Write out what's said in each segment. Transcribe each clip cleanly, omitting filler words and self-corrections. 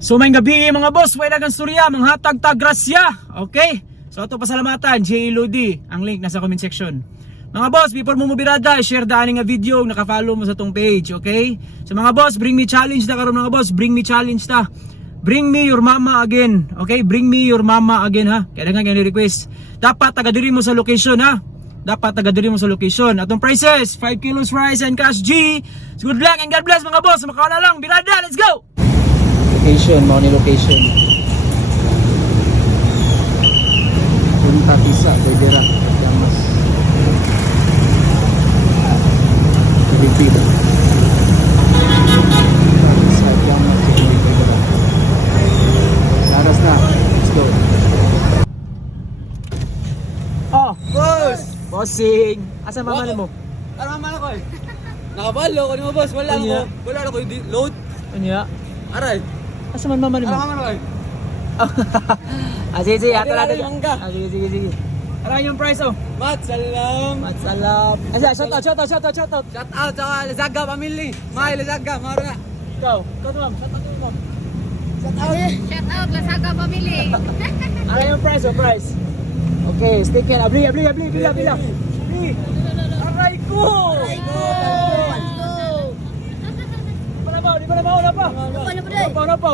So may gabi mga boss, way nagang storya, manghatag tag grasya. Okay? So ito pasalamatan, J. Lodi. Ang link nasa comment section. Mga boss, before mo mubirada, share daan nga video, naka-follow mo sa tong page, okay? So mga boss, bring me challenge na karon mga boss, bring me challenge ta. Bring me your mama again, okay? Bring me your mama again ha. Kaya nga yung request. Dapat taga diri mo sa location ha. Dapat taga diri mo sa location. Atong prices, 5 kilos rice and cash G. So good luck and God bless mga boss. Makawala lang, birada, let's go! Location, mau ni location. Punta Tisa, Bedera, Yamas. Pilipino. Sa Yamas, Bedera. Laras na, let's go. Oh, boss! Bossing! Asa mama mo? Ano mama ko eh? Nakabalo ko ni mo boss, wala Kanya? ko. Wala ko yung load. Kanya? Aray. Asa man mama mo? Ano mama ko eh? Sige, ato Wala natin. yung mangga. Sige. Ano yung price oh? Mat, salam. Matsalam. Shout out. Shout out sa Lazaga family. May Lazaga, maro nga. Ikaw ma'am. Shout out mo. Shout out. Shout out Lasaga family. Ano yung price oh? Price. Okay, stick in. Abli. Bila. Abli. Aray ko! Di pa na ba? Wala pa. Wala pa.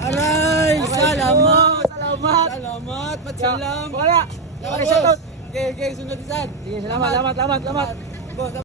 Aray, salamat. Salamat. Salamat, mat salam. Wala. Okay, Shout out. Okay, sunod isan. Sige, salamat. Boss.